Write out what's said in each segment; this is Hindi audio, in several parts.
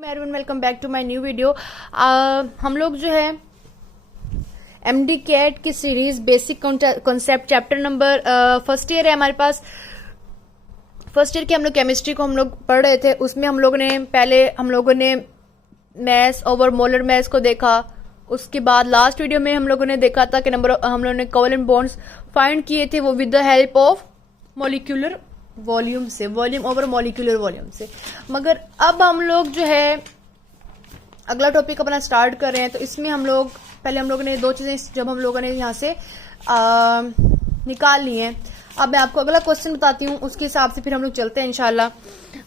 Everyone, welcome back to my new video. हम लोग जो है एमडी कैट की series basic concept chapter number first year है हमारे पास। फर्स्ट ईयर की हम लोग केमिस्ट्री को हम लोग पढ़ रहे थे। उसमें हम लोगों ने मैस ओवर मोलर मैस को देखा। उसके बाद लास्ट वीडियो में हम लोगों ने देखा था कि हम लोगों ने कोवेलेंट बॉन्ड्स फाइंड किए थे, वो with the help of molecular volume से, वॉल्यूम ओवर मॉलिक्यूलर वॉल्यूम से। मगर अब हम लोग जो है अगला टॉपिक अपना स्टार्ट कर रहे हैं। तो इसमें हम लोगों ने दो चीजें जब हम लोगों ने यहाँ से निकाल ली हैं। अब मैं आपको अगला क्वेश्चन बताती हूँ, उसके हिसाब से फिर हम लोग चलते हैं इंशाल्लाह।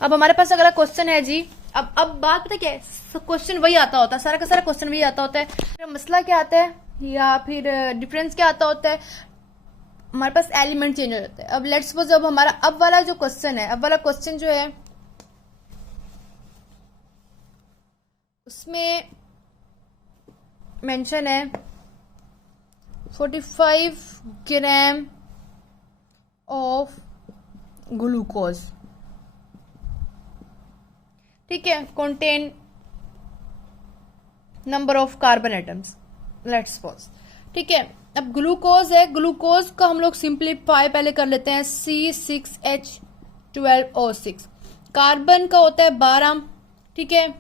अब हमारे पास अगला क्वेश्चन है जी। अब बात पता क्या है, क्वेश्चन वही आता होता है, सारा का सारा क्वेश्चन वही आता होता है। मसला क्या आता है या फिर डिफरेंस क्या आता होता है, हमारे पास एलिमेंट चेंज हो जाता है। अब लेट्स सपोज अब हमारा अब वाला जो क्वेश्चन है, अब वाला क्वेश्चन जो है उसमें मेंशन है 45 ग्राम ऑफ ग्लूकोज, ठीक है, contain number of carbon atoms, let's suppose, ठीक है। अब ग्लूकोज है, ग्लूकोज का हम लोग सिंप्लीफाई पहले कर लेते हैं, C6H12O6। कार्बन का होता है 12, ठीक है,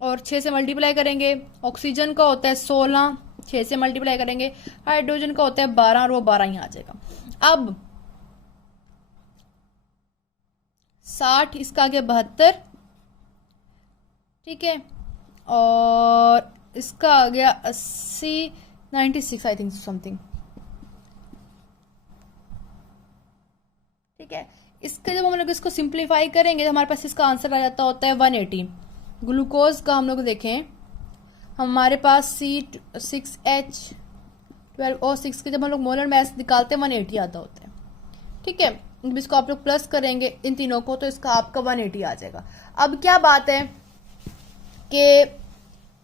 और 6 से मल्टीप्लाई करेंगे। ऑक्सीजन का होता है 16, 6 से मल्टीप्लाई करेंगे। हाइड्रोजन का होता है 12 और वो 12 ही आ जाएगा। अब 60, इसका आ गया 72, ठीक है, और इसका आ गया 80, 96 आई थिंक समथिंग, ठीक है। इसका जब हम लोग इसको सिंप्लीफाई करेंगे तो हमारे पास इसका आंसर आ जाता होता है 180। ग्लूकोज का हम लोग देखें, हमारे पास C6H12O6 के जब हम लोग मोलर मास निकालते हैं 180 आता होता है, ठीक है। जब इसको आप लोग प्लस करेंगे इन तीनों को तो इसका आपका 180 आ जाएगा। अब क्या बात है कि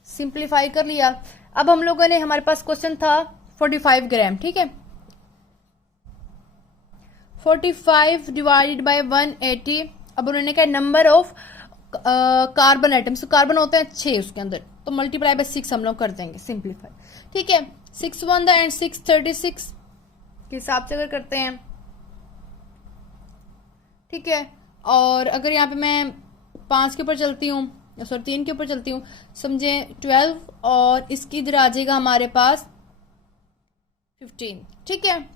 सिंप्लीफाई कर लिया। अब हम लोगों ने, हमारे पास क्वेश्चन था 45 ग्राम, ठीक है, 45 डिवाइडेड बाय 180। अब उन्होंने कहा नंबर ऑफ कार्बन आइटम्स, तो कार्बन होते हैं 6 उसके अंदर, तो मल्टीप्लाई बाय 6 हम लोग कर देंगे सिंप्लीफाई, ठीक है। 6 1 एंड 6 36 के हिसाब से अगर करते हैं, ठीक है। और अगर यहाँ पे मैं 5 के ऊपर चलती हूँ, सॉरी 3 के ऊपर चलती हूँ, समझे 12, और इसकी इधर आ जाएगा हमारे पास 15, ठीक है।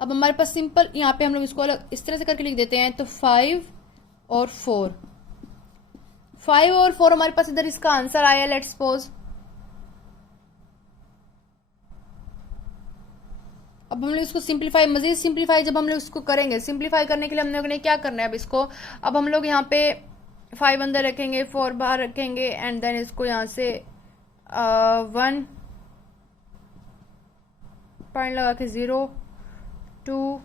अब हमारे पास सिंपल यहाँ पे हम लोग इसको अलग इस तरह से करके लिख देते हैं, तो 5 और 4 हमारे पास इधर इसका आंसर आया, लेट्स सपोज। अब हम लोग इसको सिंप्लीफाई, मजीद सिंप्लीफाई जब हम लोग इसको करेंगे, सिंप्लीफाई करने के लिए हम लोगों ने क्या करना है, अब इसको अब हम लोग यहाँ पे 5 अंदर रखेंगे, 4 बाहर रखेंगे, एंड देन इसको यहाँ से 1 पॉइंट लगा के 0 2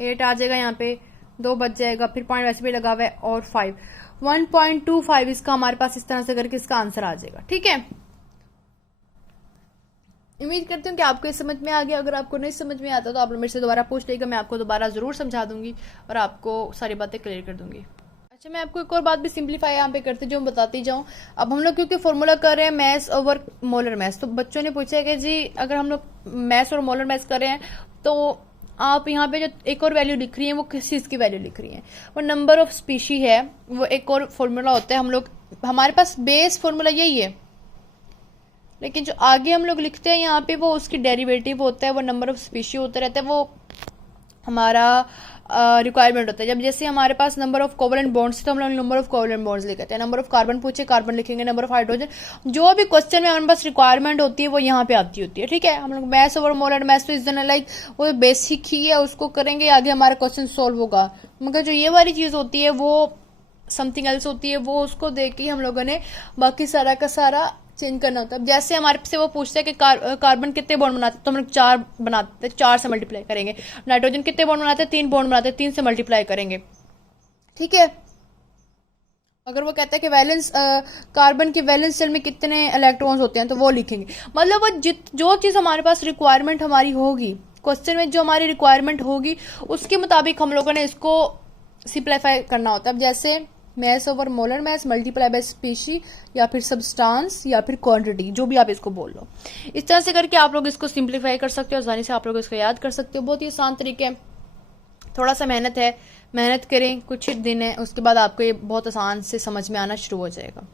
8 आ जाएगा, यहाँ पे 2 बच जाएगा, फिर पॉइंट वैसे भी लगा हुआ है, और 5 1.25 इसका हमारे पास इस तरह से करके इसका आंसर आ जाएगा, ठीक है। उम्मीद करती हूँ कि आपको इस समझ में आ गया। अगर आपको नहीं समझ में आता तो आप लोग मेरे से दोबारा पूछ लेगा, मैं आपको दोबारा जरूर समझा दूंगी और आपको सारी बातें क्लियर कर दूंगी। अच्छा, मैं आपको एक और बात भी सिंप्लीफाई यहाँ पे करते जाऊँ, बताती जाऊँ। अब हम लोग क्योंकि फॉर्मूला कर रहे हैं मैस ओवर मोलर मैस, तो बच्चों ने पूछा है कि जी अगर हम लोग मैस और मोलर मैस कर रहे हैं तो आप यहाँ पे जो एक और वैल्यू लिख रही हैं वो किस चीज की वैल्यू लिख रही हैं, वो नंबर ऑफ स्पीशी है, वो एक और फॉर्मूला होता है। हम लोग, हमारे पास बेस फॉर्मूला यही है, लेकिन जो आगे हम लोग लिखते हैं यहाँ पे वो उसकी डेरिवेटिव होता है, वो नंबर ऑफ स्पीशी होता रहता है, वो हमारा रिक्वायरमेंट होता है। जब जैसे हमारे पास नंबर ऑफ कोवेलेंट बॉन्ड्स तो हम लोग नंबर ऑफ कोवेलेंट बॉन्ड्स लिखते हैं, नंबर ऑफ कार्बन पूछे कार्बन लिखेंगे, नंबर ऑफ हाइड्रोजन, जो भी क्वेश्चन में हमारे पास रिक्वायरमेंट होती है वो यहाँ पे आती होती है, ठीक है। हम लोग मैथ्स ओवर मोलर मैथ्स तो इस दिन लाइक वो बेसिक ही है, उसको करेंगे, आगे हमारा क्वेश्चन सॉल्व होगा। मगर जो ये वाली चीज होती है वो समथिंग एल्स होती है, वो उसको देख के हम लोगों ने बाकी सारा का सारा चेंज करना होता है। जैसे हमारे से वो पूछते हैं कि कार्बन कितने बॉन्ड बनाते हैं, तो हम लोग 4 बनाते हैं, 4 से मल्टीप्लाई करेंगे। नाइट्रोजन कितने बॉन्ड बनाते हैं, 3 बॉन्ड बनाते हैं, 3 से मल्टीप्लाई करेंगे, ठीक है। अगर वो कहता है कि वैलेंस कार्बन की वैलेंस शेल में कितने इलेक्ट्रॉन्स होते हैं तो वो लिखेंगे। मतलब वो जो चीज हमारे पास रिक्वायरमेंट हमारी होगी, क्वेश्चन में जो हमारी रिक्वायरमेंट होगी उसके मुताबिक हम लोगों ने इसको सिंप्लीफाई करना होता है। अब जैसे mass over molar mass multiply by species या फिर सब्सटेंस या फिर क्वांटिटी, जो भी आप इसको बोल लो। इस तरह से करके आप लोग इसको सिंप्लीफाई कर सकते हो, आसानी से आप लोग इसको याद कर सकते हो। बहुत ही आसान तरीके है, थोड़ा सा मेहनत है, मेहनत करें, कुछ दिन है, उसके बाद आपको ये बहुत आसान से समझ में आना शुरू हो जाएगा।